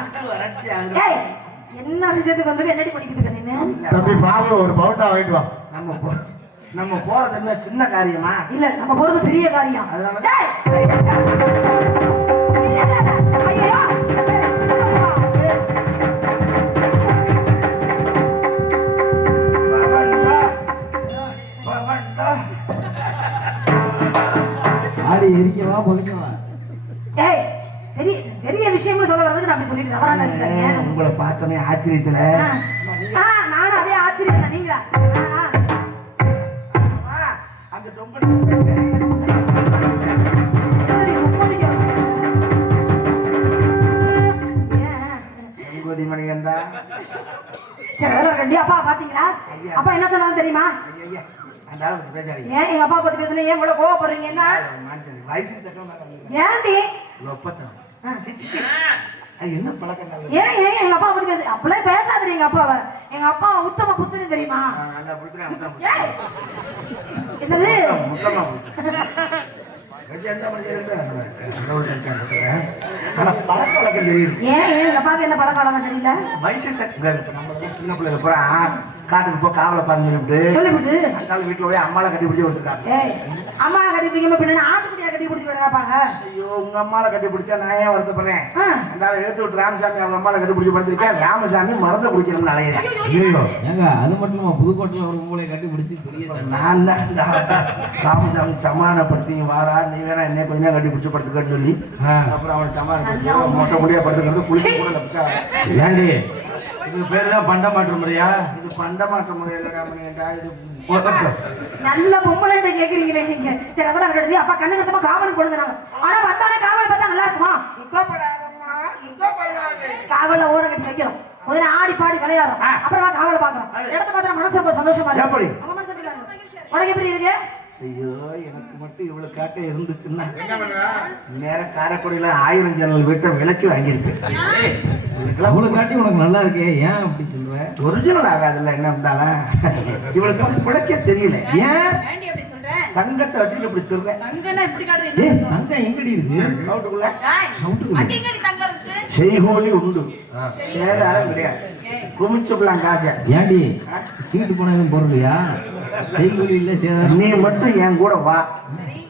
வலிக்குதா நாக்கு வறட்சி ஆகுது. ஏய் என்ன விஷயத்துக்கு வந்து என்னடி பண்ணிக்கிட்டு இருக்க நீனு? தம்பி பாபு ஒரு பவுண்டா வாங்கிட்டு வா. நம்ம போ நம்ம போறது என்ன சின்ன காரியமா? இல்ல நம்ம போறது பெரிய காரியம். அதனால- டேய், இல்ல, இல்ல, இல்ல. ஐயையோ. பவன்டா பவன்டா ஆடி எரிக்கவா பொழைக்கவா அப்படி சொல்லிட்டு தவறா நினைச்சுக்காதீங்க. உங்களை பார்த்தோன்னே ஆச்சரியத்துல? நானும் அதே ஆச்சரியம் தான் நீங்களா அதெல்லாம் ரெண்டு அப்பா பாத்தீங்களா அப்பா என்ன சொன்னாலும் தெரியுமா? அந்த ஏன் எங்க அப்பா பத்தி பேசுனா ஏன் இவ்வளவு கோவப்படுறீங்க? என்ன? ஏன்டி? என்ன பழக்கம்? ஏன் ஏன் எங்க அப்பா பத்தி பேச. அப்படிலாம் பேசாதீங்க எங்க அப்பாவை. எங்க அப்பா உத்தம புத்துன்னு தெரியுமா? என்னது? காட்டுக்கு போ காவலை பாருங்க வீட்டுல போய் அம்மாவை கட்டி பிடிச்சி விட்டுருக்காங்க ஏய். அம்மா கட்டி பிடிக்காம பின்னாடி ஆட்டுக்குட்டியா கட்டி பிடிச்சி கேட்பாங்க ஐயோ உங்க அம்மாவை கட்டி பிடிச்சா நான் ஏன் வருத்தப்படுறேன். அந்த ஏத்து விட்டு ராமசாமி அவங்க அம்மாவை கட்டி பிடிச்சி படுத்திருக்கேன் ராமசாமி மறந்து குடிக்கணும்னு அலையிறேன் ஐயோ ஏங்க அது மட்டும் இல்லாம புதுக்கோட்டையில் ஒரு மூளை கட்டி பிடிச்சி பெரிய. நான் தான் இந்த ராமசாமி சமாதானப்படுத்தி வாரா நீ வேணா என்ன கொஞ்ச நேரம் கட்டி பிடிச்சி படுத்துக்கன்னு சொல்லி அப்புறம் அவனை சமாதானப்படுத்தி அவன் மொட்டை முடியா படுத்துக்கிறது குளிச்சு கூட ஏண்டி இது பேர் தான் பண்ட மாற்று முறையா? இது பண்டமாற்ற முறையில் ராமணியண்டா இது நல்ல பொம்பளை கேக்குறீங்களே நீங்க. சரி அதெல்லாம் கடைசி அப்பா கண்ணு கத்தமா காவலுக்கு கொடுங்க நாங்க. ஆனா வந்தானே காவலை பார்த்தா நல்லா இருக்குமா? காவல கட்டி வைக்கிறோம் முதல்ல ஆடி பாடி விளையாடுறோம். அப்புறமா காவலை பாக்குறோம் இடத்த பார்த்தா மனசு ரொம்ப சந்தோஷமா இருக்கு? உனக்கு எப்படி இருக்கு? ஐயோ எனக்கு மட்டும் இவ்வளவு காக்க இருந்துச்சுன்னா நேரம் காரைக்குடியில ஆயிரம் ஜன்னல் வீட்டை விலைக்கு வாங்கியிருக்கு அவ்வளவு காட்டி உனக்கு நல்லா இருக்கே ஏன் அப்படி சொல்ற? ஒரிஜினல் ஆகாதுல்ல என்ன இருந்தாலும். இவளுக்கு பிழைக்க தெரியல. ஏன்? தங்கத்தை வச்சுட்டு இப்படி சொல்றேன். தங்கம்னா இப்படி எங்கடி இருக்கு? தங்கம் இருந்துச்சு? செய்கோலி உண்டு. சேதாரம் கிடையாது. குமிச்சுக்கலாம் காசை. ஏன்டி? சீட்டு போனது பொருளையா செய்கூலி இல்ல சேதாரம். நீ மட்டும் என் கூட வா.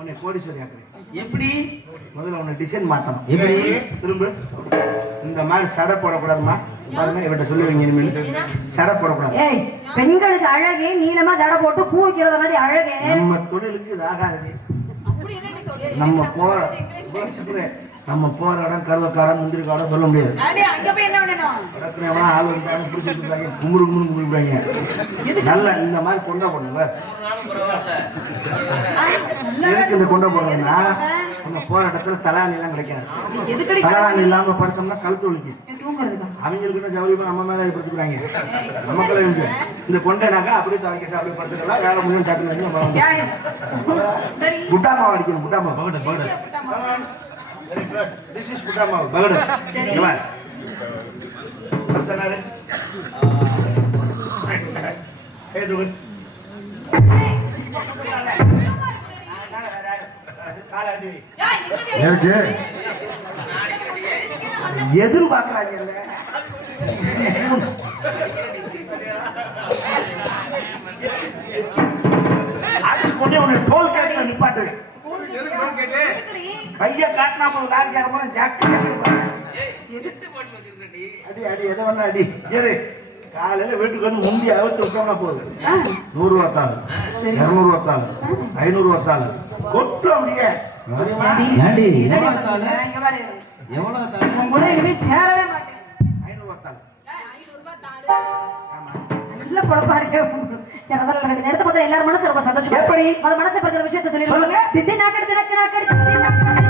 உன்னை கோடீஸ்வரி ஆக்குறேன் எப்படி? முதல்ல உன்னை டிசைன் மாத்தணும். எப்படி? திரும்ப. இந்த மாதிரி சடை போடக்கூடாதுமா பாருங்க இவட்ட சொல்லி வைங்க இனிமேல் சடை போடக்கூடாது. ஏய் பெண்களுக்கு அழகே நீளமா ஜடை போட்டு பூ வைக்கிறதுனாடி அழகே. நம்ம தொழிலுக்கு இது ஆகாது? நம்ம போற நம்ம போற இடம் கருவக்காரம் முந்திரி காரம் சொல்ல முடியாது. அடி, அங்க போய் என்ன பண்ணணும்? கடற்கரையெல்லாம் ஆள் குமுறு குமுறு கும்பிடுவாங்க நல்ல இந்த மாதிரி கொண்டா போடுங்க எதுக்கு இந்த கொண்டா போடுறதுன்னா நம்ம போற இடத்துல தலாணி எல்லாம் கிடைக்காது? எதுக்கடி தலாணி இல்லாம படிச்சோம்னா கழுத்து தூங்குறதுக்கா அவங்களுக்கு ஜவுளிமா நம்ம மேல படுத்துக்கிறாங்க நமக்குள்ள இருக்கு. இந்த கொண்டைனாக்கா அப்படியே தலைக்க அப்படியே படுத்துக்கலாம். வேலை முடியும் டக்குனு ஏய், சரி. புட்டாமா அடிக்கணும் புட்டாமா பகட பகட. This is புட்டாமா Pakoda. இவன் எனக்கு எதிர்பார்க்கறாங்கல்ல. அடிச்சு கொண்டே உன்னை டோல் கேட்கல நிப்பாட்டு? கைய காட்டினா போதும் லாரிக்காரமா ஜாக்கிரதை அடி அடி எதை வேணா அடி? ஏறு. காலையில வீட்டுக்கு வந்து முந்தி அவுத்து விட்டோம்னா போதும் நூறு வத்தாள் இருநூறு வத்தாள் ஐநூறு வத்தாள் கொட்டு அப்படியே. தெரியுமா? ஏன்டி எவ்வளவு தாளு. எவ்வளவு தாளு? உன் கூட இனிமே சேரவே மாட்டேன் ஐநூறு வத்தாள் ஏய், ஐநூறு ரூபாய் தாடு. ஆமா. நல்ல பொழப்பாரு சரி அதெல்லாம் கிடையாது நேரத்தை பார்த்தா எல்லாரும் மனசு ரொம்ப சந்தோஷம் எப்படி? அது மனசு படுக்கிற விஷயத்த சொல்லி சொல்லுங்க. தித்தி நாக்கடி தினக்கு நாக்கடி நாக்கடி.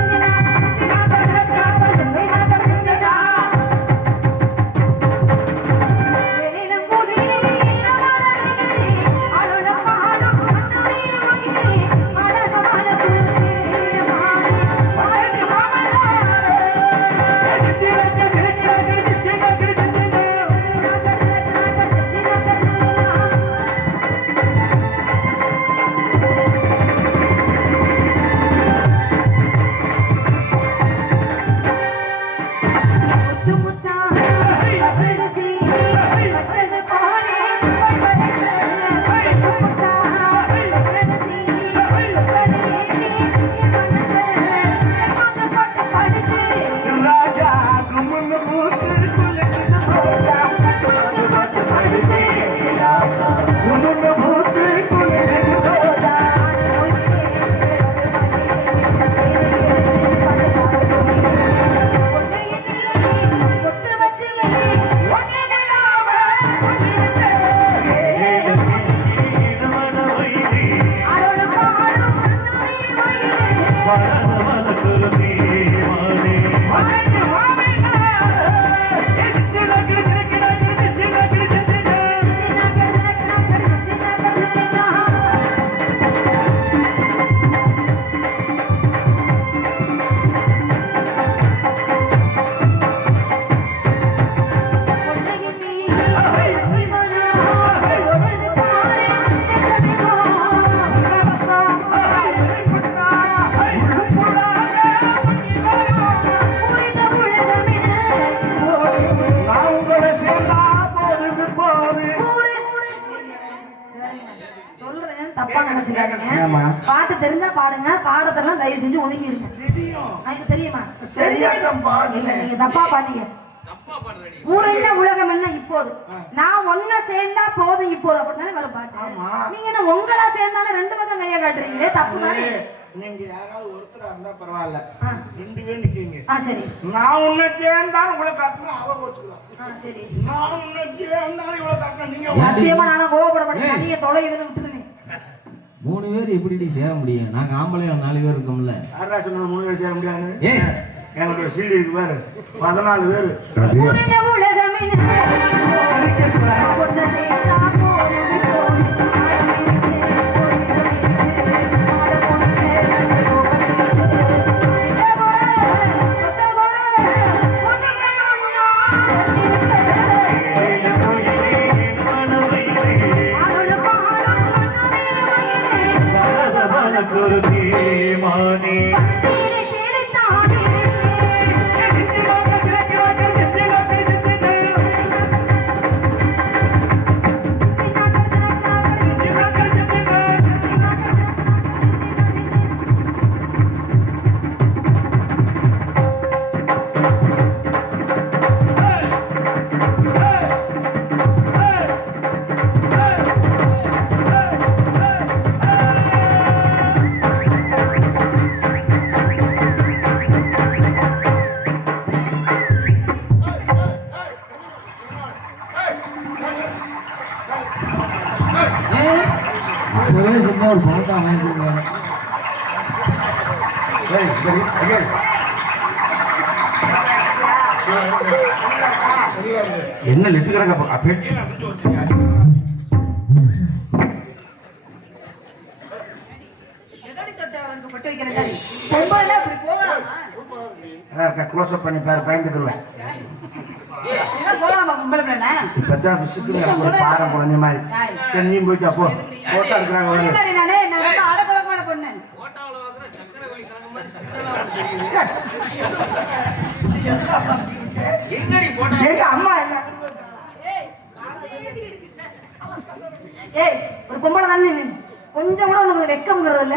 தப்பா நினைச்சுக்காதீங்க ஆமா. பாட்டு தெரிஞ்சா பாடுங்க பாடத்தெல்லாம் தயவு செஞ்சு ஒதுக்கி எனக்கு தெரியுமா? நீங்க தப்பா பாட்டீங்க ஊரெல்ல உலகம் என்ன இப்போது? நான் ஒன்ன சேர்ந்தா போதும் இப்போது அப்படித்தானே வரும் பாட்டு? ஆமா. நீங்க என்ன உங்களா சேர்ந்தாலும் ரெண்டு பக்கம் கையை காட்டுறீங்களே தப்பு தானே? நீங்க யாராவது ஒருத்தரா இருந்தா பரவாயில்ல. ரெண்டு பேர் நிக்கீங்க ஆ சரி. நான் உன்னை சேர்ந்தா உங்களை கட்டினா அவ போச்சுக்கலாம் ஆ சரி. நான் உன்னை சேர்ந்தாலும் இவ்வளவு கட்டினா நீங்க சத்தியமா நானும் கோவப்பட மாட்டேன். நீங்க தொலையுதுன்னு விட்டுருவேன் மூணு பேர் எப்படி சேர முடியும்? நாங்க ஆம்பளை நாலு பேர் இருக்கோம்ல. யாரா மூணு பேர் சேர முடியாது ஏய் என்கிட்ட சீடி இருக்கு பாரு. பதினாலு பேரு. உலகம் ஒரே சும்மா ஒரு சரி again. என்ன லிட்டு கிடக்க அப்படியே க்ளோஸ் அப் பண்ணி பாரு பயந்துக்குருவேன் பொம்பளை பிள்ளை இப்பதான் ஒரு பாரம் குழந்தை மாதிரி. நீ போயிட்டு அப்போ போட்டோ எடுக்கிறாங்க வந்து. பொண்ணு. எங்க அம்மா என்ன? ஏய் ஒரு பொம்பளை தானே நீ? கொஞ்சம் கூட உனக்கு வெக்கம்ங்கிறது இல்ல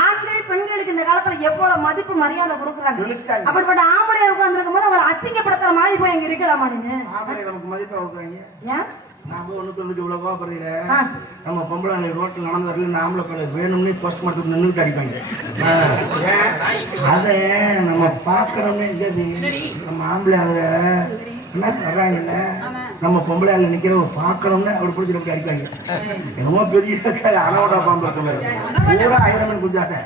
ஆண்கள் பெண்களுக்கு இந்த காலத்துல எவ்வளவு மதிப்பு மரியாதை கொடுக்குறாங்க. அப்படிப்பட்ட ஆம்பளைய உட்கார்ந்துருக்கும் போது அவளை அசிங்கப்படுத்துற மாதிரி போய் இங்க இருக்கலாமா நீங்க ஆம்பளை. நம்ம பொம்பளை ரோட்ல நடந்து வரல இந்த ஆம்பளை பிள்ளை வேணும்னு போஸ்ட் மார்ட்டம் நின்றுட்டு அடிப்பாங்க? அதை நம்ம பார்க்கறோம்னே நம்ம ஆம்பளை அதை என்ன தர்றாங்கல்ல நம்ம பொம்பளை ஆளு நிக்கிறவங்க பார்க்கணும்னு அப்படி பிடிச்சி அப்படி அடிப்பாங்க. என்னமோ பெரிய அனவடா பாம்பு இருக்க மாதிரி பூரா ஆயிரம் குஞ்சாட்ட.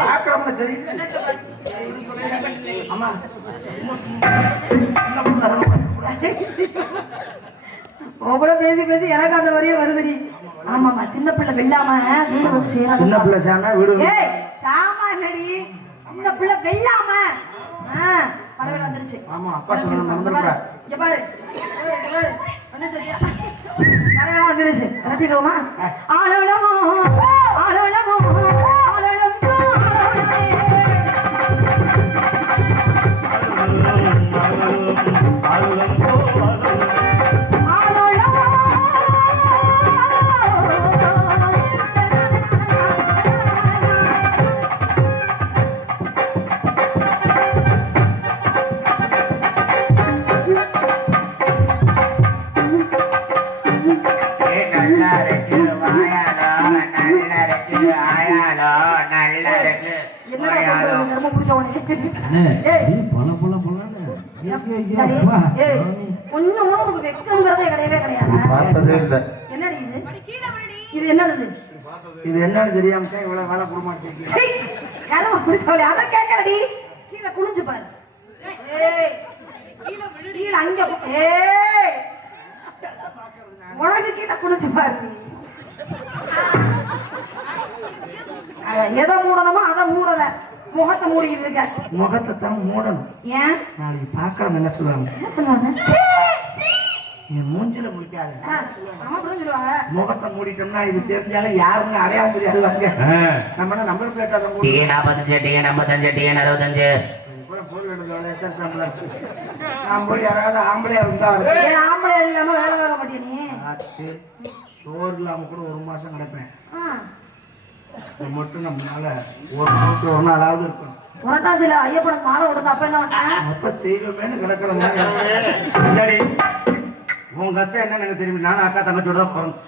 பார்க்கறோம்னு தெரியும். ஆமா. பண்ணக்கூடாது. உங்களோட பேசி பேசி எனக்கு அந்த வரையும் வருதுடி. ஆமாமா சின்ன பிள்ளை வெள்ளாம சின்ன பிள்ளை சாமி வீடு சாமா இல்லடி. சின்ன பிள்ளை வெள்ளாம. ஆ. பரவாயில்ல வந்துருச்சு. ஆமா அப்பா சொன்ன மறந்துடுறா இங்க பாரு வந்துருச்சு. வந்துருச்சு உனக்கு பல கொஞ்சம் உணவு வெக்கம்ங்கிறதே கிடையவே கிடையாது. பார்த்ததே இல்லை. என்னடி இது? இது என்னது இது? என்னன்னு தெரியாம இவ்வளவு வேலை கொடுக்க மாட்டேங்குது. சீ, கரும குடிசோலி அதை கேட்கலடி. கீழே குனிஞ்சு பாரு. ஏய் கீழே அங்க ஏய் உனக்கு கீழே குனிஞ்சு பாரு. எதை மூடணுமோ அதை மூடல. முகத்தை மூடிக்கிட்டு இருக்க? முகத்தை தான் மூடணும். ஏன்? நாளைக்கு பார்க்கறவங்க என்ன சொல்லுவாங்க? என்ன சொன்னாங்க சீ, சீ. நீ மூஞ்சில முடிக்காது சொல்லுவாங்க. முகத்தை மூடிட்டோம்னா இது தெரிஞ்சாலும் யாருன்னு அடையாளம் தெரியாது வாங்க நம்ம நம்பர் பிளேட் டிஎன் நாற்பத்தஞ்சு டிஎன் ஐம்பத்தஞ்சு டிஎன் அறுபத்தஞ்சு. நான் போய் யாராவது ஆம்பளையா இருந்தா இருக்கு ஏன் ஆம்பளை இல்லாம வேலை நீ? ஆச்சு. சோறு இல்லாம கூட ஒரு மாசம் கிடப்பேன். இது மட்டும் நம்மளால ஒரு நாளைக்கு ஒரு நாளாவது இருக்கணும் புரட்டாசியில ஐயப்பனுக்கு மாலை விடுங்க அப்ப என்ன பண்ண? அப்ப தெய்வமேனு கிடக்கிற மாதிரி உன் கஷ்டம் என்னன்னு எனக்கு தெரியும். நானும் அக்கா தங்கச்சியோட தான் பிறந்தேன்